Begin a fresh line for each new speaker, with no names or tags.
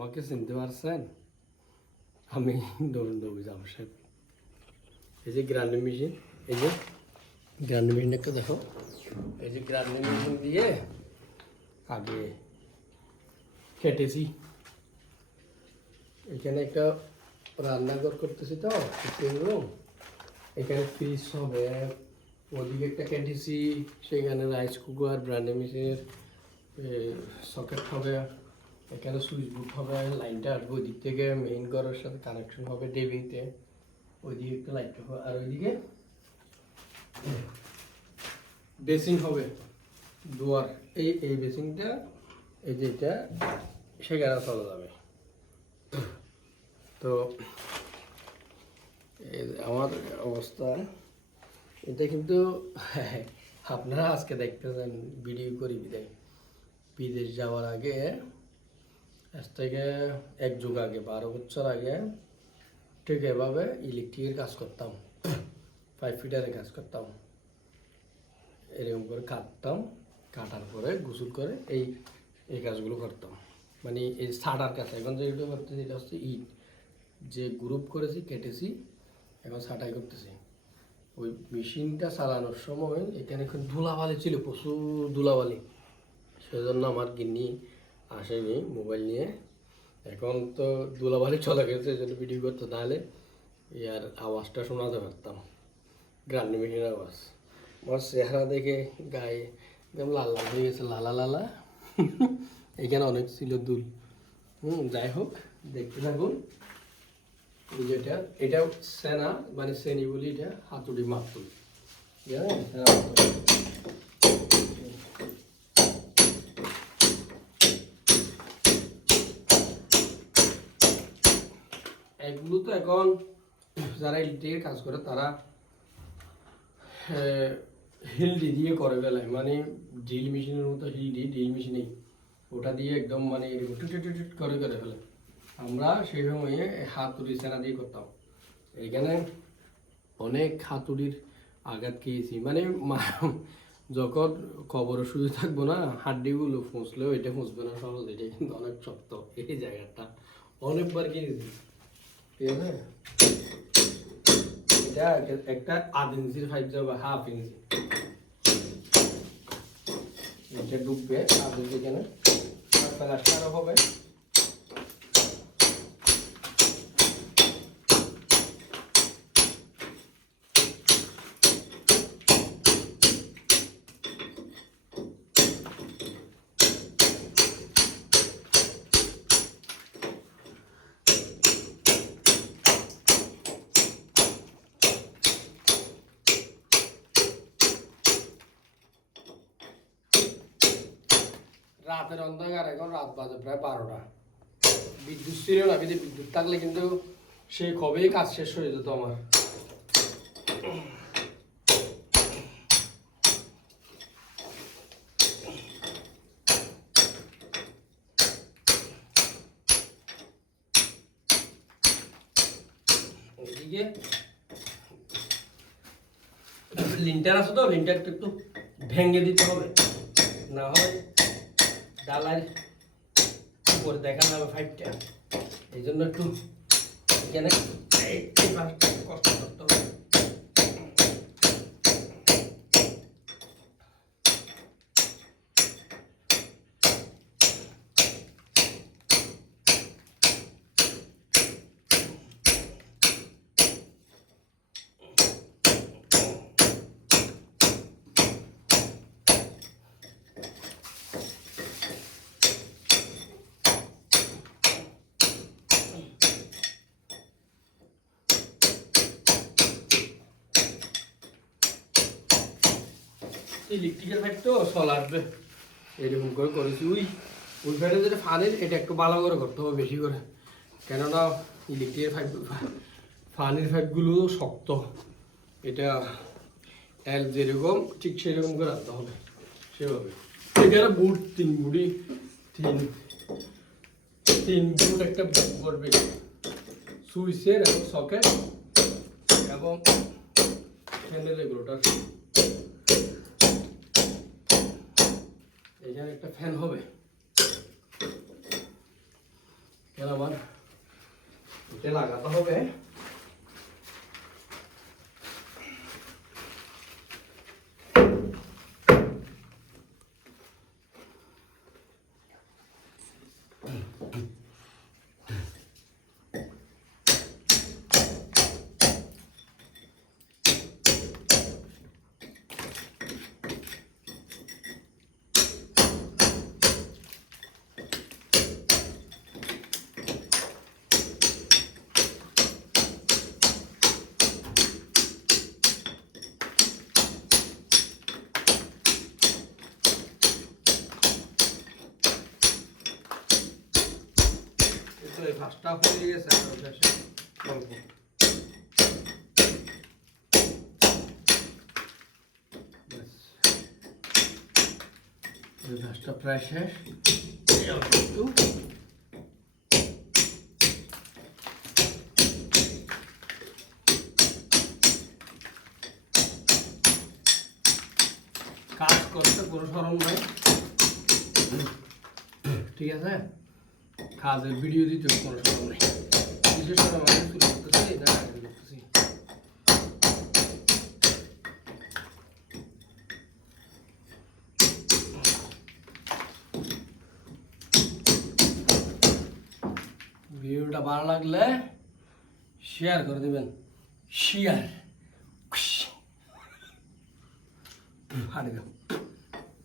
আমাকে চিনতে পারছেন? আমি নবীন জাম সাহেব এই যে গ্রাইন্ডিং মেশিন, এই যে গ্রাইন্ডিং মেশিনটা দেখো। এই যে গ্রাইন্ডিং মেশিন দিয়ে আগে কেটেছি। এখানে একটা রান্নাঘর করতেছি তো কিচেন রুম এখানে ফ্রিজ হবে ওদিকে একটা কেটেছি। সেখানে রাইস কুকার ব্র্যান্ডে মেশিনের সকেট হবে। এখানে সুইচ বোর্ড হবে লাইনটা আসবে ওই দিক থেকে মেইন ঘরের সাথে কানেকশন হবে ডেবিতে ওইদিকে একটা লাইট হবে, আর ওইদিকে বেসিং হবে, দুয়ার। এই এই বেসিংটা এই যে এটা, সেখানে চলে যাবে। তো আমার অবস্থা, এটা কিন্তু আপনারা আজকে দেখতেছেন ভিডিও করি বিদায়। বিদেশ যাওয়ার আগে আজ থেকে এক যুগ আগে, বারো বছর আগে, ঠিক এভাবে ইলেকট্রিকের কাজ করতাম। ফাইভ ফিটারের কাজ করতাম। এরকম করে কাটতাম, কাটার পরে গোসল করে এই এই কাজগুলো করতাম। মানে এই ছাড়ার কাজ, এখন যেগুলো করতেছি, এটা হচ্ছে ইট। যে গ্রুপ করেছি, কেটেছি, এখন ছাটাই করতেছি। ওই মেশিনটা চালানোর সময় এখানে এখন ধুলাবালি ছিল, প্রচুর ধুলাবালি। সেজন্য আমার গিন্নি আসেনি মোবাইল নিয়ে। এখন তো ধুলাবালি চলে গেছে এই জন্য ভিডিও করতে তাহলে। ইয়ার আওয়াজটা শোনাতে পারতাম। গ্রান্ডি মেশিনের আওয়াজ। আমার চেহারা দেখে গায়ে একদম লাল লাল হয়ে গেছে, লালা লালা। এখানে অনেক ছিল দুল। হুম, যাই হোক, দেখতে থাকুন। যেটা এটা সেনা মানে শ্রেণি বলি এটা, হাতুড়ি মাতুল ঠিক আছে এগুলো তো এখন যারা ইলেকট্রিকের কাজ করে, তারা হিলডি দিয়ে করে বেলায়। মানে ড্রিল মেশিনের মতো হিলডি, ড্রিল মেশিনেই ওটা দিয়ে একদম মানে এরকম টুট টুট টুট করে করে ফেলে। আমরা সেই সময়ে হাতুড়ি সেনা দিয়ে করতাম। এখানে অনেক হাতুড়ির আঘাত খেয়েছি। মানে যখন খবরের সুযোগ থাকব না, হাড্ডিগুলো ফুঁসলেও এটা ফুঁসবে না সহজ। এটা কিন্তু অনেক শক্ত এই জায়গাটা। অনেকবার কিনেছি এটা একটা- আধ ইঞ্চির ফাইভ যাবে হাফ ইঞ্চি। এটা ডুববে আধ ইঞ্চি কেন? হবে। রাতের অন্ধকার, এখন রাত বাজে প্রায় বারোটা। বিদ্যুৎ ছিল না কিন্তু বিদ্যুৎ থাকলে কিন্তু সে কবেই কাজ শেষ হয়ে যেত আমার। ওইদিকে লিন্টার আছে তো, লিন্টারটা একটু ভেঙে দিতে হবে। না হয় ডালার উপর দেখানো হবে ফাইভটা এই জন্য একটু এখানে কষ্ট করতে হবে। ইলেকট্রিকের ফাইভ তো সল আসবে এরকম করে করেছি। ওই ওই ফাইভে যেটা ফানের এটা একটু ভালো করে করতে হবে বেশি করে। কেননা ইলেকট্রিকের ফাইভ ফানের ফাইভগুলো শক্ত। এটা এল যেরকম, ঠিক সেরকম করে আনতে হবে। সেভাবে। এখানে বুট, তিন বুড়ি, তিন তিন বুট একটা বুট করবে। সুইচের এবং সকেট এবং ফ্যানের রেগুলেটর এখানে একটা ফ্যান হবে। কেন আমার? এটা লাগাতে হবে। Thank এই ফার্স্টটা হয়ে গেছে এখন শেষে অল্প ব্যাস। প্রায় শেষ। একটু কাজ করতে কোনো সরম নাই। ঠিক আছে? কাজের ভিডিও দিতে কোনো সরম নেই। বিশেষ করে আমি শুরু করতেছি আগে করতেছি। ভিডিওটা ভালো লাগলে শেয়ার করে দেবেন। শেয়ার